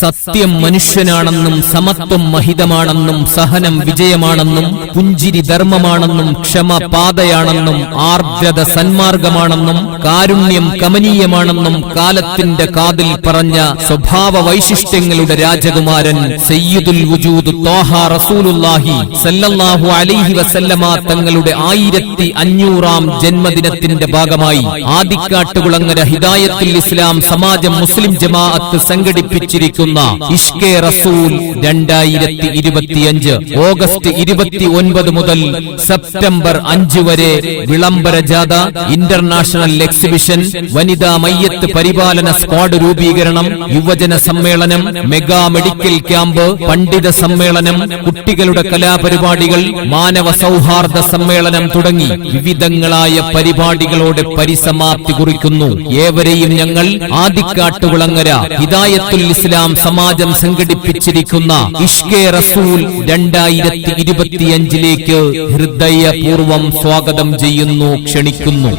സത്യം മനുഷ്യനാണെന്നും സമത്വം മഹിതമാണെന്നും സഹനം വിജയമാണെന്നും പുഞ്ചിരി ധർമ്മമാണെന്നും ക്ഷമ പാതയാണെന്നും ആർദ്രത സന്മാർഗമാണെന്നും കാരുണ്യം കമനീയമാണെന്നും കാലത്തിന്റെ കാതിൽ പറഞ്ഞ സ്വഭാവ വൈശിഷ്ട്യങ്ങളുടെ രാജകുമാരൻ സയ്യിദുൽ വജൂദ് ത്വാഹ റസൂലുള്ളാഹി സല്ലല്ലാഹു അലൈഹി വസല്ലമ തങ്ങളുടെ 1500-ാം ജന്മദിനത്തിന്റെ ഭാഗമായി ആദിക്കാട്ടുകുളങ്ങര ഹിദായത്തുൽ ഇസ്ലാം സമാജം മുസ്ലിം ജമാഅത്ത് സംഘടിപ്പിച്ചിരിക്കുന്ന ഇഷ്കെ റസൂൽ 2025 ഓഗസ്റ്റ് 29 മുതൽ സെപ്റ്റംബർ 5 വരെ വിളംബര ജാഥ, ഇന്റർനാഷണൽ എക്സിബിഷൻ, വനിതാ മയ്യത്ത് പരിപാലന സ്ക്വാഡ് രൂപീകരണം, യുവജന സമ്മേളനം, മെഗാ മെഡിക്കൽ ക്യാമ്പ്, പണ്ഡിത സമ്മേളനം, കുട്ടികളുടെ കലാപരിപാടികൾ, മാനവ സൗഹാർദ്ദ സമ്മേളനം തുടങ്ങി വിവിധങ്ങളായ പരിപാടികളോടെ പരിസമാപ്തി കുറിക്കുന്നു. ഏവരെയും ഞങ്ങൾ ആദിക്കാട്ടുകുളങ്ങര ഹിദായത്തുൽ ഇസ്ലാം സമാജം സംഘടിപ്പിച്ചിരിക്കുന്ന ഇഷ്കെ റസൂൽ 2025 ഹൃദയപൂർവം സ്വാഗതം ചെയ്യുന്നു, ക്ഷണിക്കുന്നു.